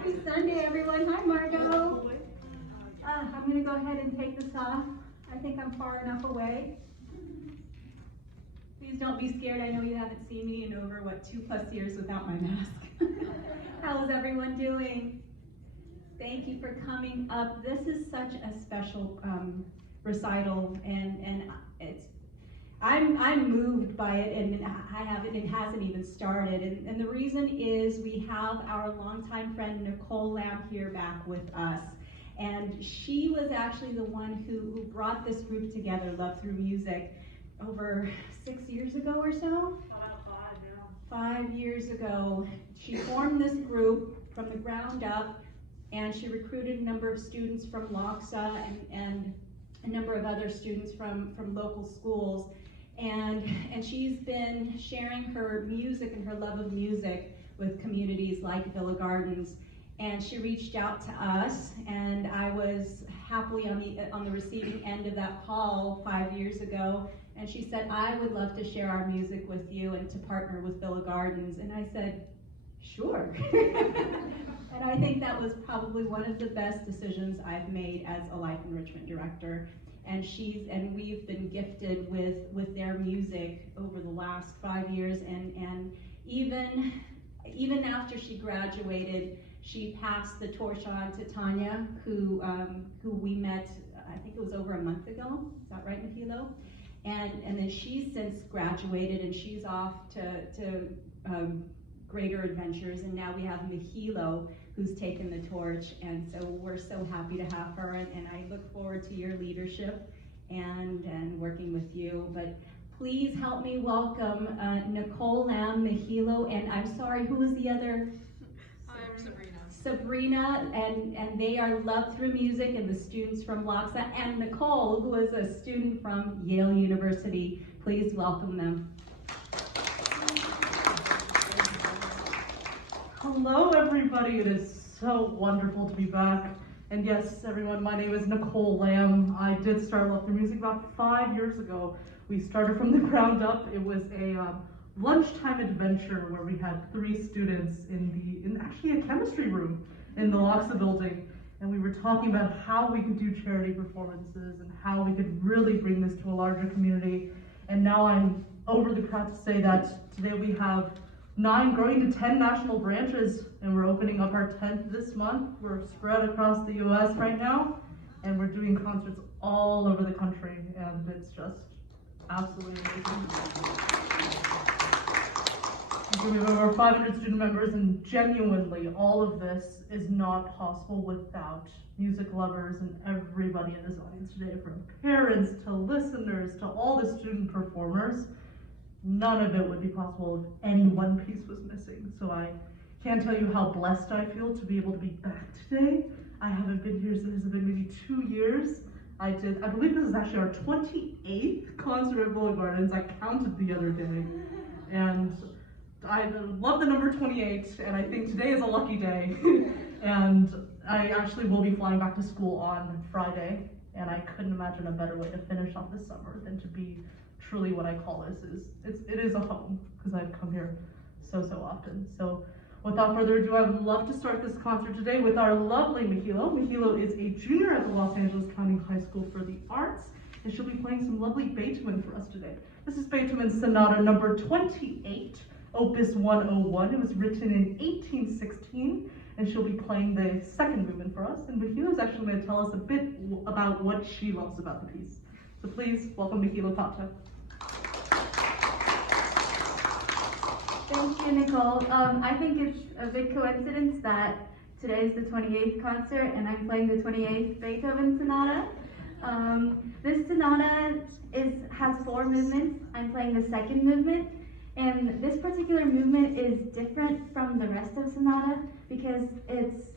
Happy Sunday, everyone. Hi, Margot. I'm going to go ahead and take this off. I think I'm far enough away. Please don't be scared. I know you haven't seen me in over, 2+ years without my mask. How is everyone doing? Thank you for coming up. This is such a special recital, and I'm moved by it, and it hasn't even started. And the reason is we have our longtime friend Nicole Lamb here back with us. And she was actually the one who brought this group together, Love Through Music, over 6 years ago or so? About 5 now. 5 years ago. She formed this group from the ground up, and she recruited a number of students from LOXA and a number of other students from local schools. And she's been sharing her music and her love of music with communities like Villa Gardens. And she reached out to us, and I was happily on the receiving end of that call 5 years ago. And she said, I would love to share our music with you and to partner with Villa Gardens. And I said, sure. And I think that was probably one of the best decisions I've made as a life enrichment director. And we've been gifted with their music over the last 5 years. And even after she graduated, she passed the torch on to Tanya, who we met, I think it was over a month ago. Is that right, Mahilo? And then she's since graduated, and she's off to greater adventures. And now we have Mahilo, who's taken the torch. And so we're so happy to have her. And I look forward to your leadership and working with you. But please help me welcome Nicole Lamb, Mahilo, and I'm sorry, who was the other? I'm Sabrina. Sabrina, and they are Love Through Music and the students from LOXA, and Nicole, who is a student from Yale University. Please welcome them. Hello, everybody. It is so wonderful to be back. And yes, everyone, my name is Nicole Lamb. I did start Love Through Music about 5 years ago. We started from the ground up. It was a lunchtime adventure where we had 3 students in actually a chemistry room in the LOXA building, and we were talking about how we could do charity performances and how we could really bring this to a larger community. And now I'm overly proud to say that today we have 9 growing to 10 national branches, and we're opening up our 10th this month. We're spread across the US right now, and we're doing concerts all over the country, and it's just absolutely amazing. We have over 500 student members, and genuinely all of this is not possible without music lovers and everybody in this audience today, from parents to listeners to all the student performers. None of it would be possible if any one piece was missing. So I can't tell you how blessed I feel to be able to be back today. I haven't been here since it's been maybe 2 years. I believe this is actually our 28th concert at Villa Gardens. I counted the other day. And I love the number 28, and I think today is a lucky day. And I actually will be flying back to school on Friday, and I couldn't imagine a better way to finish off this summer than to be truly what I call this. It is a home, because I've come here so often. So without further ado, I would love to start this concert today with our lovely Mahilo. Mahilo is a junior at the Los Angeles County High School for the Arts, and she'll be playing some lovely Beethoven for us today. This is Beethoven's Sonata number 28, Opus 101. It was written in 1816, and she'll be playing the second movement for us. And Mahilo is actually going to tell us a bit about what she loves about the piece. So please welcome Mahilo Tapta. Thank you, Nicole. I think it's a big coincidence that today is the 28th concert and I'm playing the 28th Beethoven Sonata. This sonata has 4 movements. I'm playing the second movement, and this particular movement is different from the rest of sonata because it's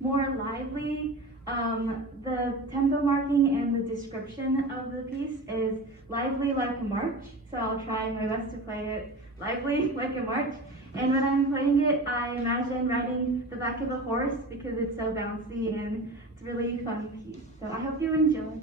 more lively. The tempo marking and the description of the piece is lively like a march, so I'll try my best to play it lively like a march. And when I'm playing it, I imagine riding the back of a horse because it's so bouncy and it's a really fun piece. So I hope you enjoy.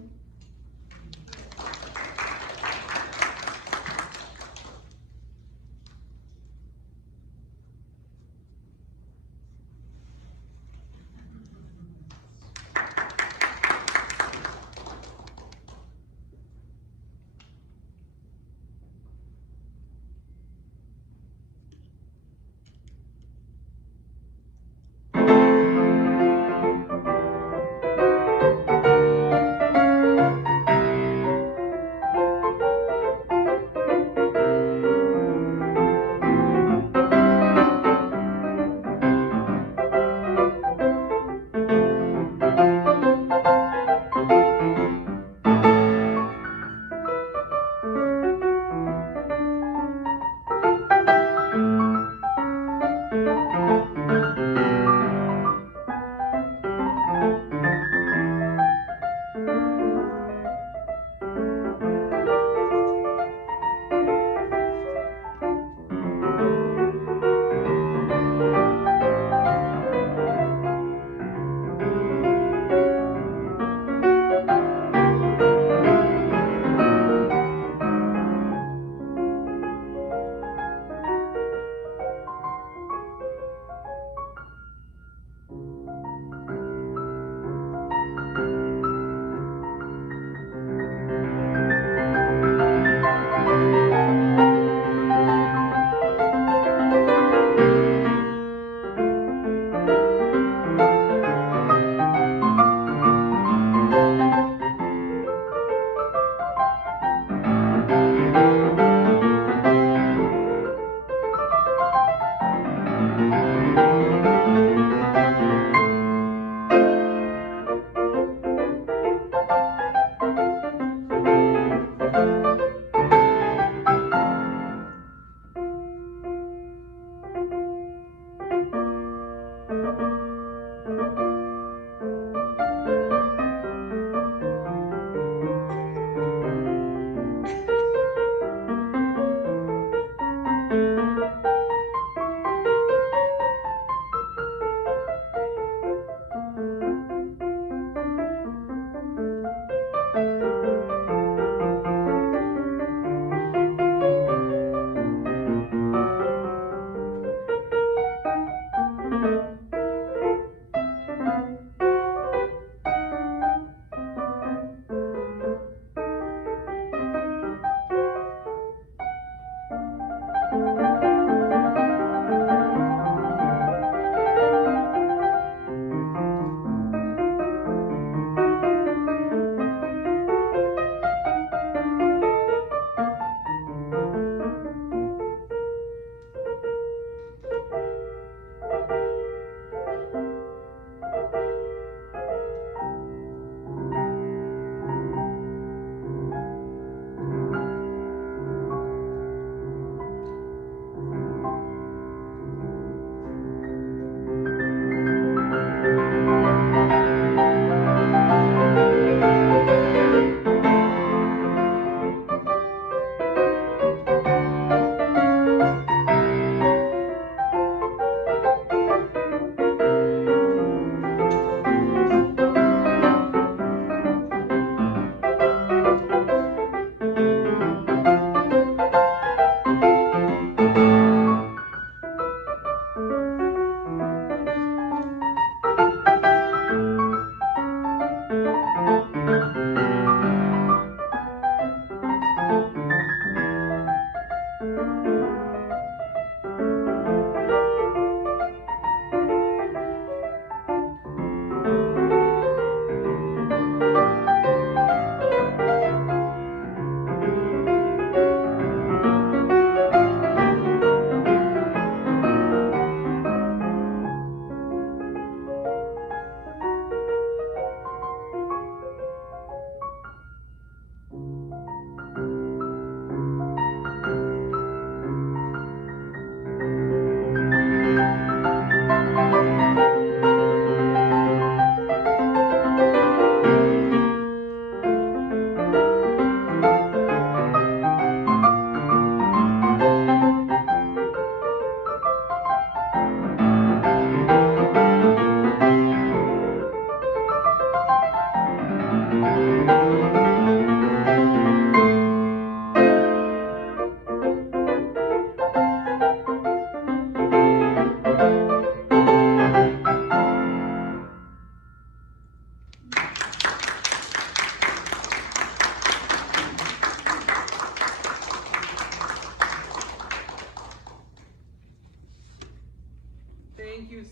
Thank you.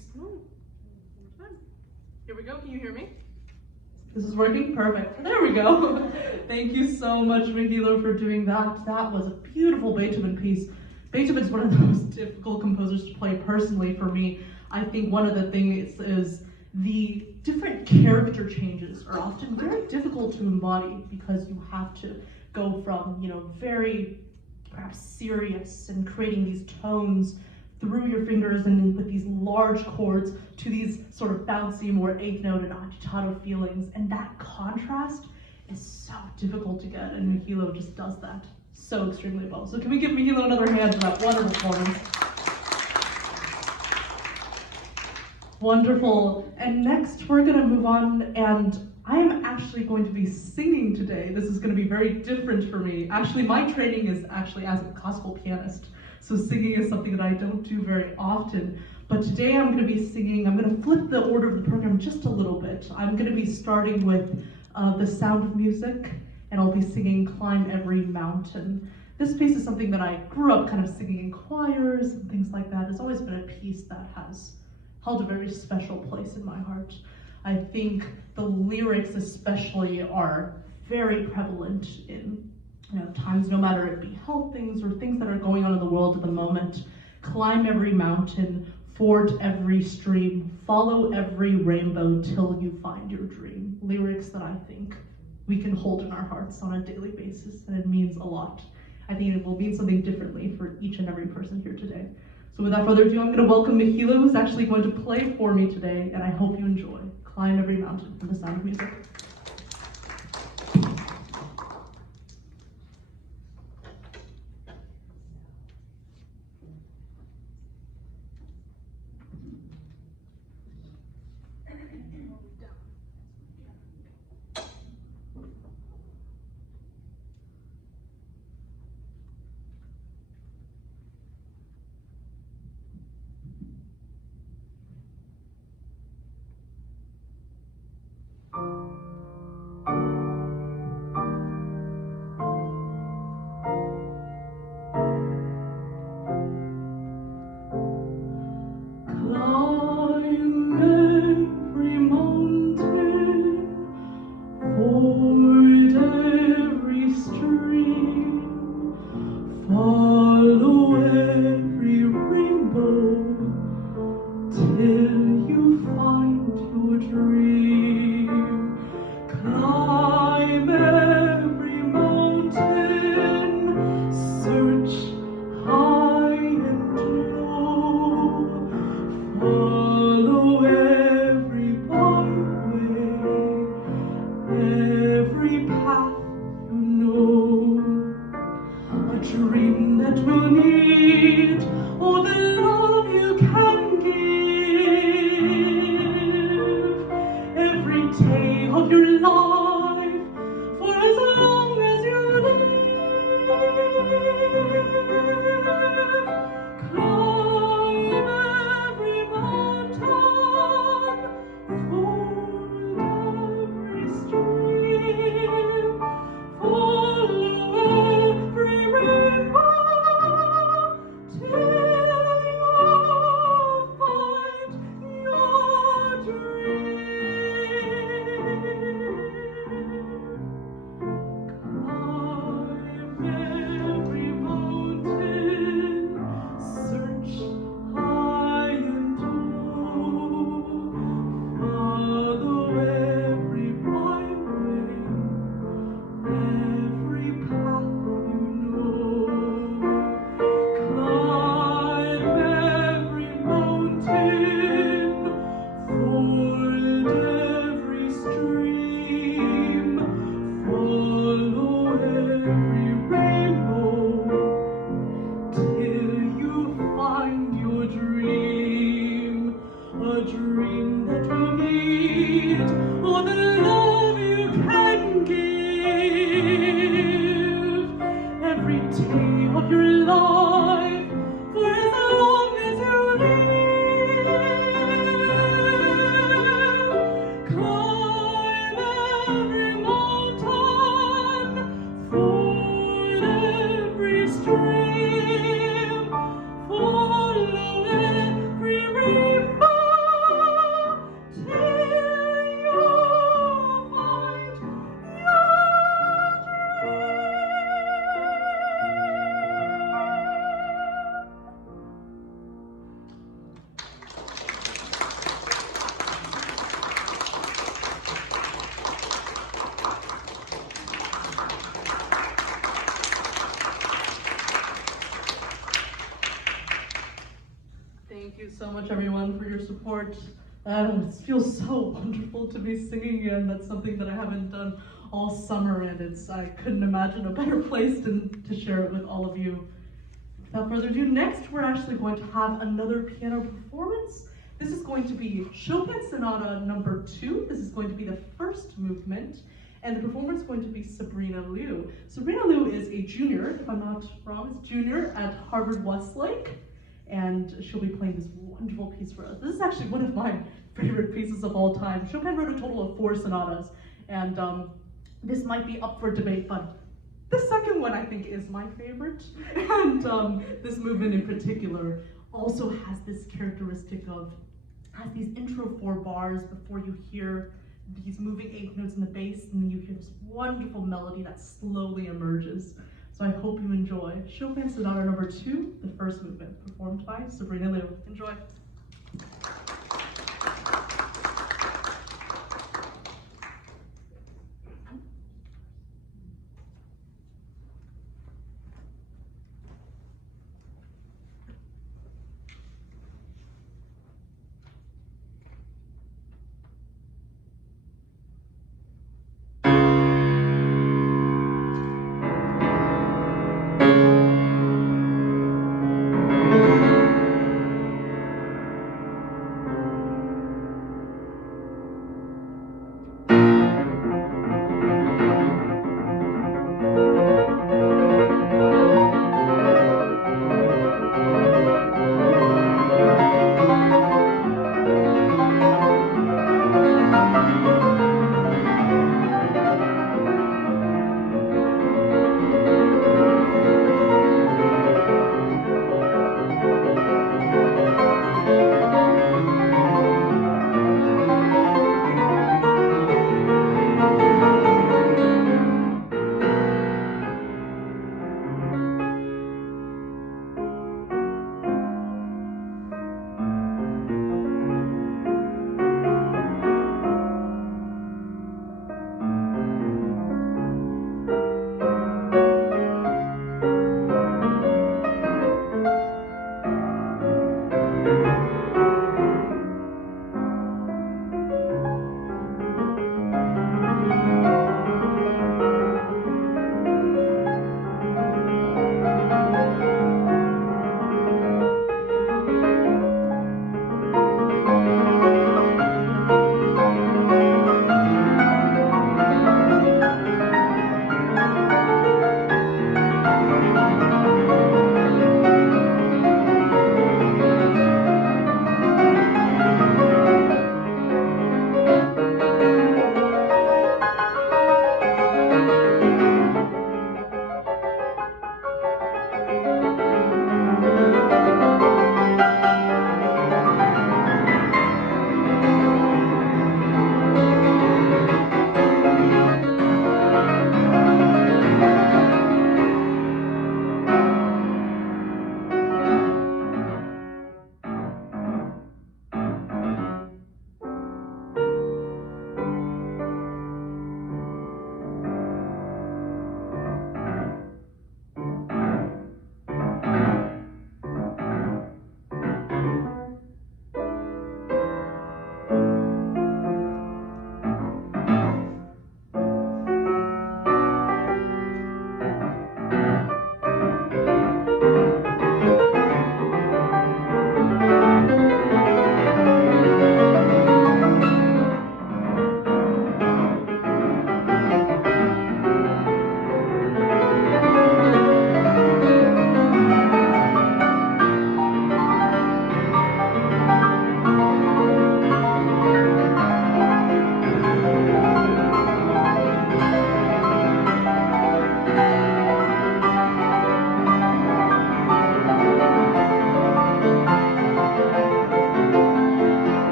Here we go. Can you hear me? This is working perfect. There we go. Thank you so much, Michaela, for doing that. That was a beautiful Beethoven piece. Beethoven's one of the most difficult composers to play personally for me. I think one of the things is the different character changes are often very difficult to embody because you have to go from, very perhaps serious and creating these tones through your fingers and with these large chords to these sort of bouncy, more eighth note and agitato feelings. And that contrast is so difficult to get, and Mihilo just does that so extremely well. So can we give Mihilo another hand for that wonderful performance? Wonderful. And next we're gonna move on, and I am actually going to be singing today. This is gonna be very different for me. Actually, my training is actually as a classical pianist, so singing is something that I don't do very often. But today I'm gonna be singing, I'm gonna flip the order of the program just a little bit. I'm gonna be starting with The Sound of Music, and I'll be singing Climb Every Mountain. This piece is something that I grew up kind of singing in choirs and things like that. It's always been a piece that has held a very special place in my heart. I think the lyrics especially are very prevalent in times, no matter it be health things or things that are going on in the world at the moment. Climb every mountain, Fort every stream, follow every rainbow till you find your dream. Lyrics that I think we can hold in our hearts on a daily basis, and it means a lot. I think it will mean something differently for each and every person here today. So without further ado, I'm going to welcome Michaela, who's actually going to play for me today, and I hope you enjoy Climb Every Mountain from The Sound of Music. Thank you so much, everyone, for your support. It feels so wonderful to be singing again. That's something that I haven't done all summer, and I couldn't imagine a better place to share it with all of you. Without further ado, next we're actually going to have another piano performance. This is going to be Chopin Sonata number 2. This is going to be the first movement, and the performer is going to be Sabrina Liu. Sabrina Liu is a junior, if I'm not wrong, is junior at Harvard Westlake, and she'll be playing this wonderful piece for us. This is actually one of my favorite pieces of all time. Chopin wrote a total of 4 sonatas, and this might be up for debate, but the second one I think is my favorite. And this movement in particular also has this characteristic of, has these intro 4 bars before you hear these moving 8 notes in the bass, and then you hear this wonderful melody that slowly emerges. So I hope you enjoy Chopin Sonata number 2, the first movement, performed by Sabrina Liu. Enjoy.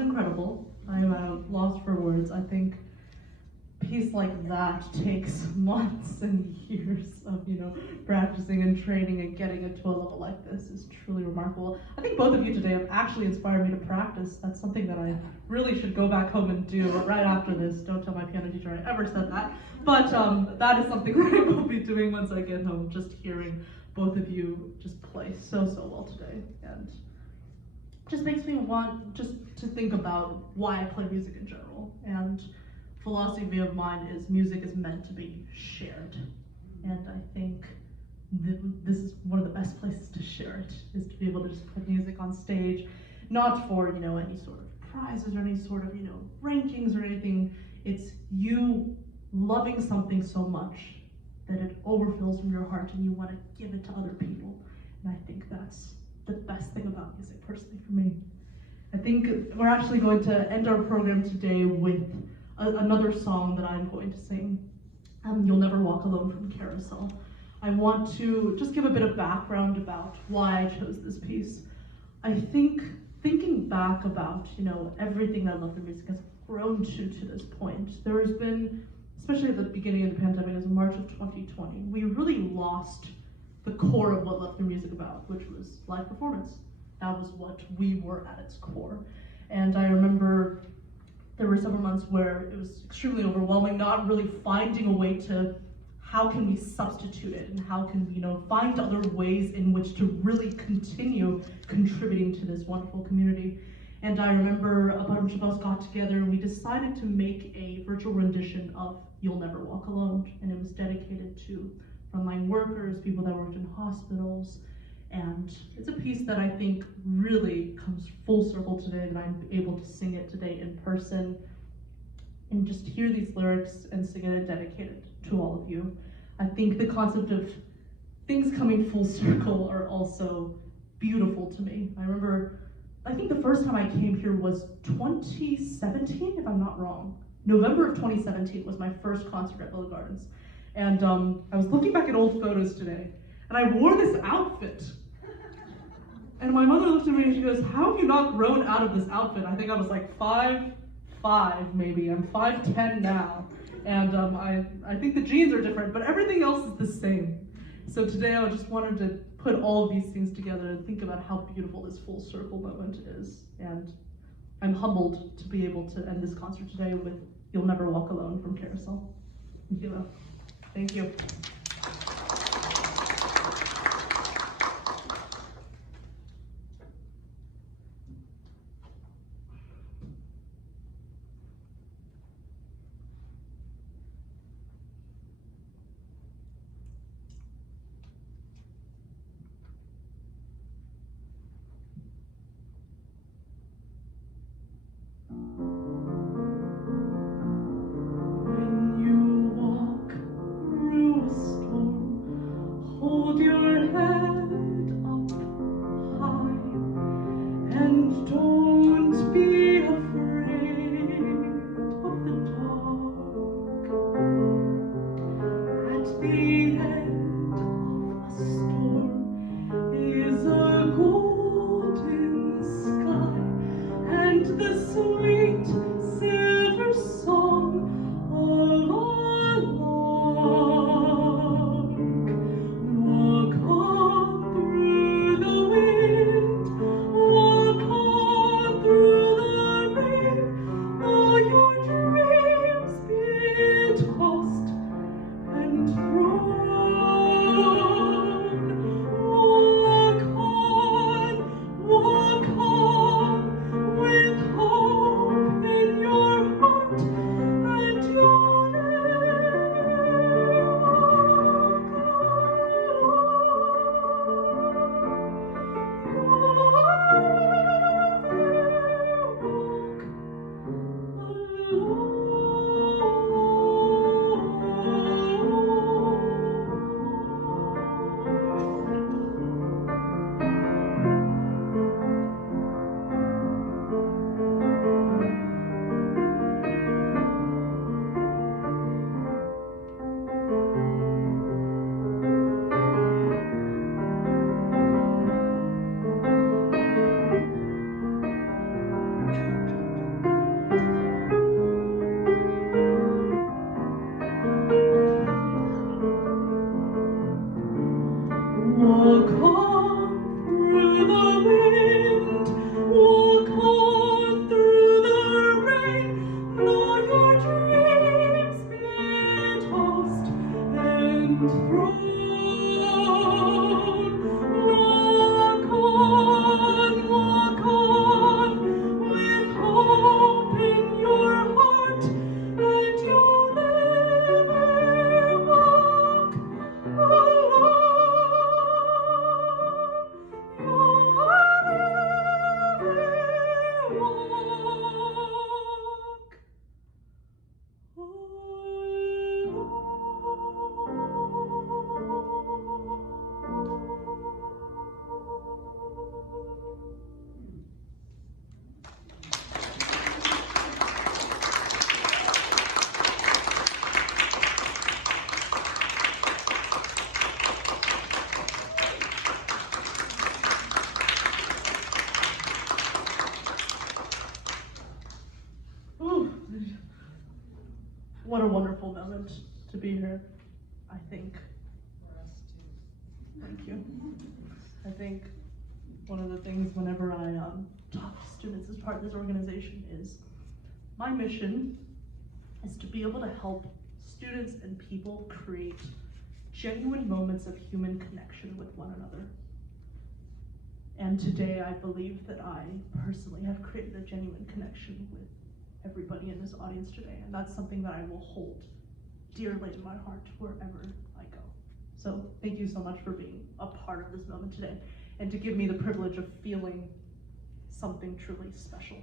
incredible. I'm lost for words. I think a piece like that takes months and years of, practicing and training and getting it to a level like this is truly remarkable. I think both of you today have actually inspired me to practice. That's something that I really should go back home and do right after this. Don't tell my piano teacher I ever said that. But that is something that I will be doing once I get home, just hearing both of you just play so well today. And just makes me want just to think about why I play music in general. And philosophy of mine is music is meant to be shared. And I think this is one of the best places to share it, is to be able to just put music on stage, not for, any sort of prizes or any sort of, rankings or anything. It's you loving something so much that it overfills from your heart and you want to give it to other people. And I think that's the best thing about music, personally, for me. I think we're actually going to end our program today with another song that I'm going to sing. You'll Never Walk Alone from Carousel. I want to just give a bit of background about why I chose this piece. I think thinking back about, everything I love the music has grown to this point. There has been, especially at the beginning of the pandemic, as in March of 2020, we really lost the core of what Love Through Music about, which was live performance. That was what we were at its core. And I remember there were several months where it was extremely overwhelming, not really finding a way to, how can we substitute it, and how can we, find other ways in which to really continue contributing to this wonderful community. And I remember a bunch of us got together and we decided to make a virtual rendition of You'll Never Walk Alone, and it was dedicated to frontline workers, people that worked in hospitals, and it's a piece that I think really comes full circle today, that I'm able to sing it today in person and just hear these lyrics and sing it and dedicate it to all of you. I think the concept of things coming full circle are also beautiful to me. I think the first time I came here was 2017, if I'm not wrong. November of 2017 was my first concert at Villa Gardens. And I was looking back at old photos today, and I wore this outfit. And my mother looked at me and she goes, how have you not grown out of this outfit? I think I was like 5'5" maybe. I'm 5'10" now. And I think the jeans are different, but everything else is the same. So today I just wanted to put all of these things together and think about how beautiful this full circle moment is. And I'm humbled to be able to end this concert today with You'll Never Walk Alone from Carousel. Thank you. Thank you. Walk on What a wonderful moment to be here, I think. Thank you. I think one of the things whenever I talk to students as part of this organization is my mission is to be able to help students and people create genuine moments of human connection with one another. And today I believe that I personally have created a genuine connection with everybody in this audience today, and that's something that I will hold dearly in my heart wherever I go. So thank you so much for being a part of this moment today, and to give me the privilege of feeling something truly special.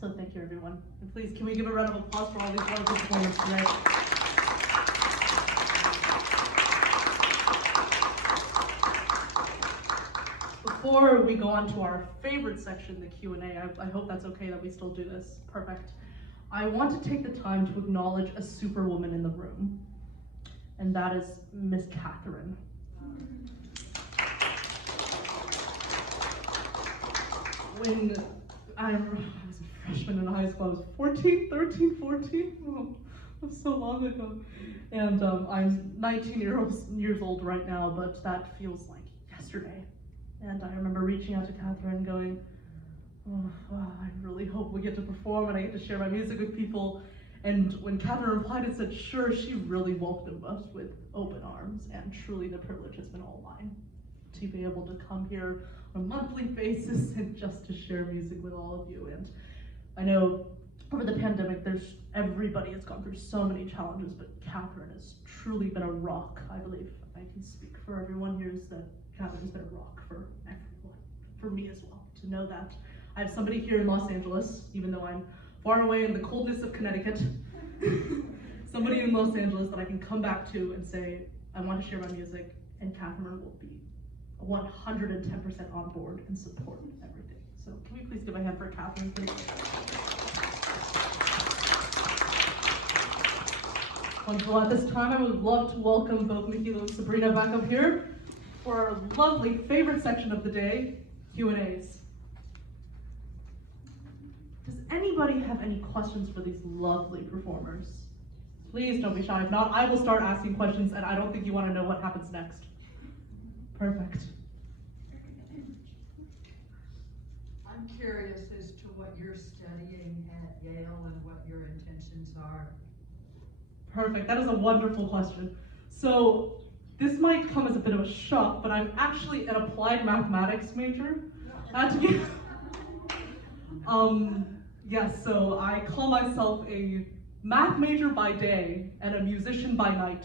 So thank you, everyone. And please, can we give a round of applause for all these wonderful performers today? Before we go on to our favorite section, the Q&A, I hope that's okay that we still do this. Perfect. I want to take the time to acknowledge a superwoman in the room, and that is Miss Catherine. When I was a freshman in high school, I was 14, oh, that was so long ago. And I'm 19 years old right now, but that feels like yesterday. And I remember reaching out to Catherine going, oh, wow, I really hope we get to perform and I get to share my music with people. And when Catherine replied and said, sure, she really welcomed us with open arms. And truly the privilege has been all mine to be able to come here on a monthly basis and just to share music with all of you. And I know over the pandemic, everybody has gone through so many challenges, but Catherine has truly been a rock. I believe I can speak for everyone here is that Catherine has been a rock for everyone, for me as well, to know that I have somebody here in Los Angeles, even though I'm far away in the coldness of Connecticut, somebody in Los Angeles that I can come back to and say, I want to share my music, and Catherine will be 110% on board and support everything. So can we please give a hand for Catherine, please? Wonderful. At this time, I would love to welcome both Michaela and Sabrina back up here for our lovely favorite section of the day, Q&As. Does anybody have any questions for these lovely performers? Please don't be shy. If not, I will start asking questions, and I don't think you want to know what happens next. Perfect. I'm curious as to what you're studying at Yale and what your intentions are. Perfect. That is a wonderful question. So this might come as a bit of a shock, but I'm actually an applied mathematics major. Yes, so I call myself a math major by day and a musician by night.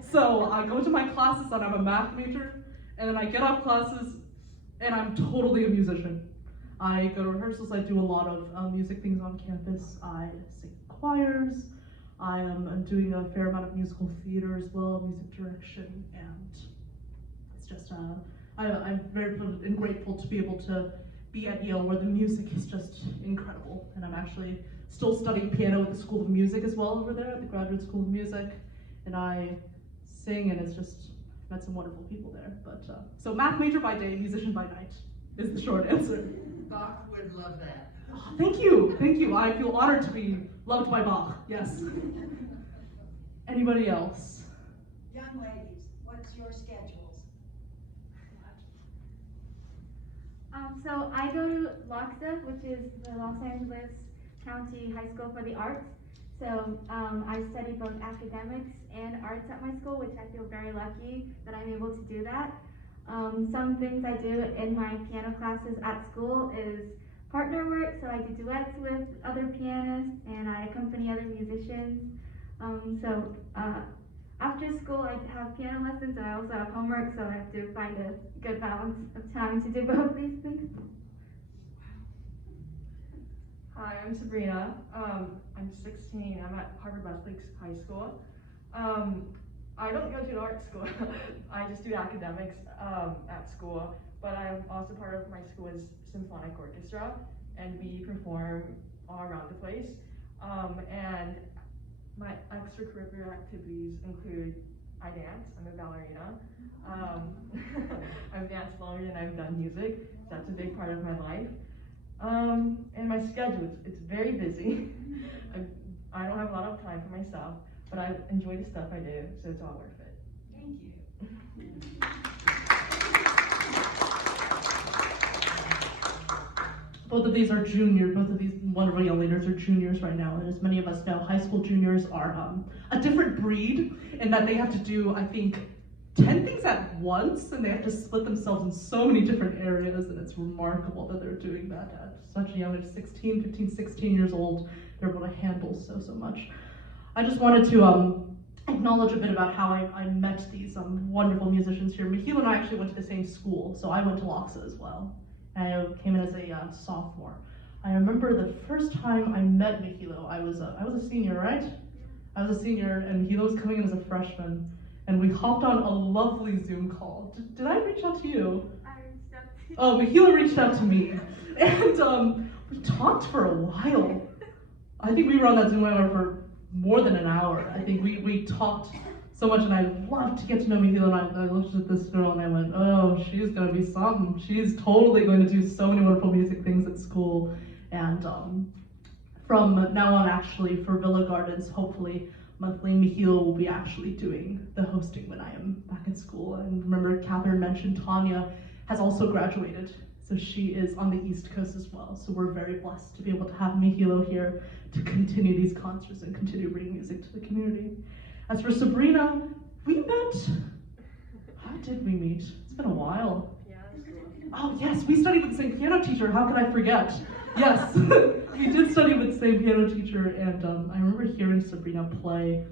So I go to my classes and I'm a math major, and then I get off classes and I'm totally a musician. I go to rehearsals, I do a lot of music things on campus, I sing choirs, I am doing a fair amount of musical theater as well, music direction, and it's just, I'm very privileged and grateful to be able to be at Yale where the music is just incredible. And I'm actually still studying piano at the School of Music as well over there at the Graduate School of Music. And I sing, and it's just, I've met some wonderful people there. But so math major by day, musician by night is the short answer. Bach would love that. Oh, thank you, thank you. I feel honored to be loved by Bach, yes. Anybody else? Young ladies, what's your schedules? So I go to LOXA, which is the Los Angeles County High School for the Arts. So I study both academics and arts at my school, which I feel very lucky that I'm able to do that. Some things I do in my piano classes at school is partner work, so I do duets with other pianists and I accompany other musicians. After school I have piano lessons and I also have homework, so I have to find a good balance of time to do both these things. Hi, I'm Sabrina. I'm 16. I'm at Harvard-Westlake High School. I don't go to an art school. I just do academics at school, but I'm also part of my school's symphonic orchestra, and we perform all around the place. And my extracurricular activities include I dance. I'm a ballerina. I've danced longer than I've done music, so that's a big part of my life. And my schedule, it's very busy. I don't have a lot of time for myself, but I enjoy the stuff I do, so it's all worth it. Thank you. Both of these are juniors, both of these wonderful young leaders are juniors right now, and as many of us know, high school juniors are a different breed in that they have to do, I think, 10 things at once, and they have to split themselves in so many different areas, and it's remarkable that they're doing that at such a young age, 16 years old. They're able to handle so much. I just wanted to acknowledge a bit about how I met these wonderful musicians here. Michiel and I actually went to the same school, so I went to Loxa as well. I came in as a sophomore. I remember the first time I met Michiel, I was a senior, right? I was a senior, and Michiel was coming in as a freshman, and we hopped on a lovely Zoom call. Did I reach out to you? I reached out to you. Oh, Michiel reached out to me, and we talked for a while. I think we were on that Zoom webinar for more than an hour. I think we talked so much, and I loved to get to know Michiel, and I looked at this girl and I went, oh, she's gonna be something. She's totally going to do so many wonderful music things at school. And from now on, actually, for Villa Gardens, hopefully monthly, Michiel will be actually doing the hosting when I am back at school. And remember, Catherine mentioned Tanya has also graduated, so she is on the East Coast as well. So we're very blessed to be able to have Michiel here to continue these concerts and continue bringing music to the community. As for Sabrina, we met, how did we meet? It's been a while. Oh yes, we studied with the same piano teacher, how could I forget? Yes, we did study with the same piano teacher, and I remember hearing Sabrina play,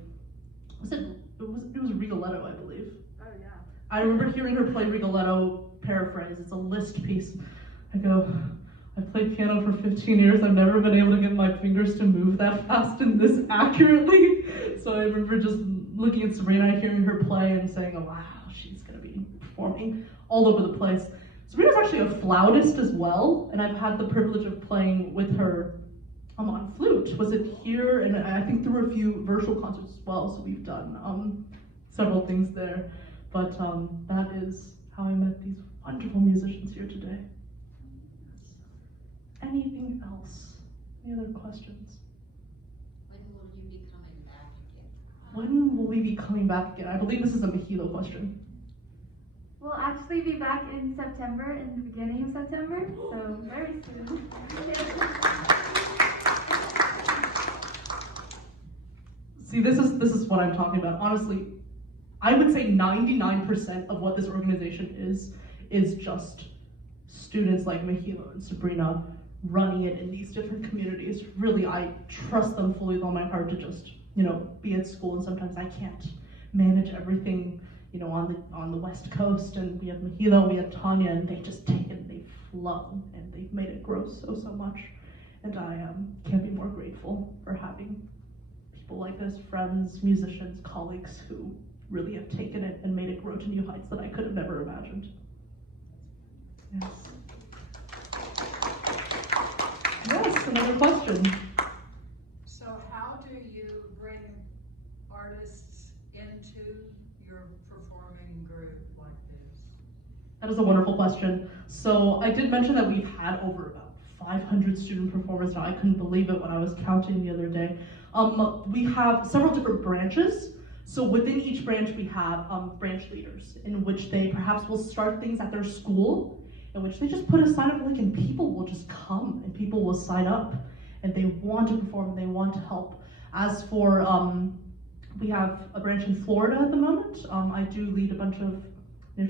it was Rigoletto, I believe. Oh yeah. I remember hearing her play Rigoletto paraphrase, it's a Liszt piece. I go, I've played piano for 15 years, I've never been able to get my fingers to move that fast and this accurately. So I remember just looking at Sabrina, hearing her play and saying, oh wow, she's gonna be performing all over the place. Sabrina's actually a flautist as well, and I've had the privilege of playing with her on flute. Was it here? And I think through a few virtual concerts as well, so we've done several things there. But that is how I met these wonderful musicians here today. Anything else? Any other questions? When will you be coming back again? When will we be coming back again? I believe this is a Michiel question. We'll actually be back in September, in the beginning of September, so very soon. See, this is what I'm talking about. Honestly, I would say 99% of what this organization is just students like Michiel and Sabrina running it in these different communities. Really, I trust them fully with all my heart to just, be at school, and sometimes I can't manage everything, on the West Coast, and we have Michiel, we have Tanya, and they've just taken, they've flown, and they've made it grow so much. And I can't be more grateful for having people like this, friends, musicians, colleagues who really have taken it and made it grow to new heights that I could have never imagined. Yes. Yes, another question. So how do you bring artists into your performing group like this? That is a wonderful question. So I did mention that we've had over about 500 student performers now. I couldn't believe it when I was counting the other day. We have several different branches. So within each branch we have branch leaders in which they perhaps will start things at their school, in which they just put a sign up link and people will just come and people will sign up and they want to perform, they want to help. As for, we have a branch in Florida at the moment. I do lead a bunch of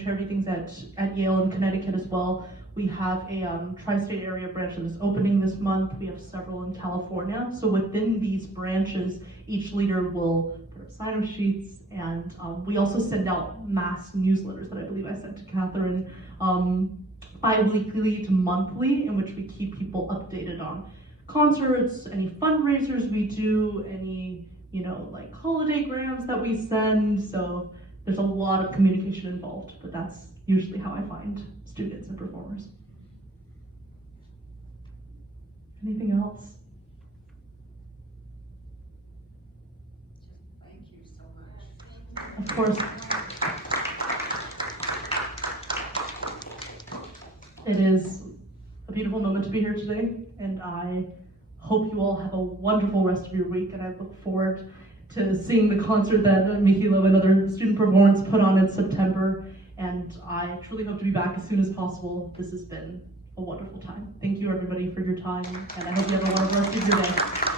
charity things at Yale and Connecticut as well. We have a tri-state area branch that is opening this month. We have several in California. So within these branches, each leader will put up sign-up sheets, and we also send out mass newsletters that I believe I sent to Catherine bi-weekly to monthly, in which we keep people updated on concerts, any fundraisers we do, any like holiday grams that we send. So there's a lot of communication involved, but that's usually how I find students and performers. Anything else? Thank you so much. Of course. It is a beautiful moment to be here today, and I hope you all have a wonderful rest of your week, and I look forward to seeing the concert that Mikilo and other student performance put on in September, and I truly hope to be back as soon as possible. This has been a wonderful time. Thank you everybody for your time, and I hope you have a wonderful rest of your day.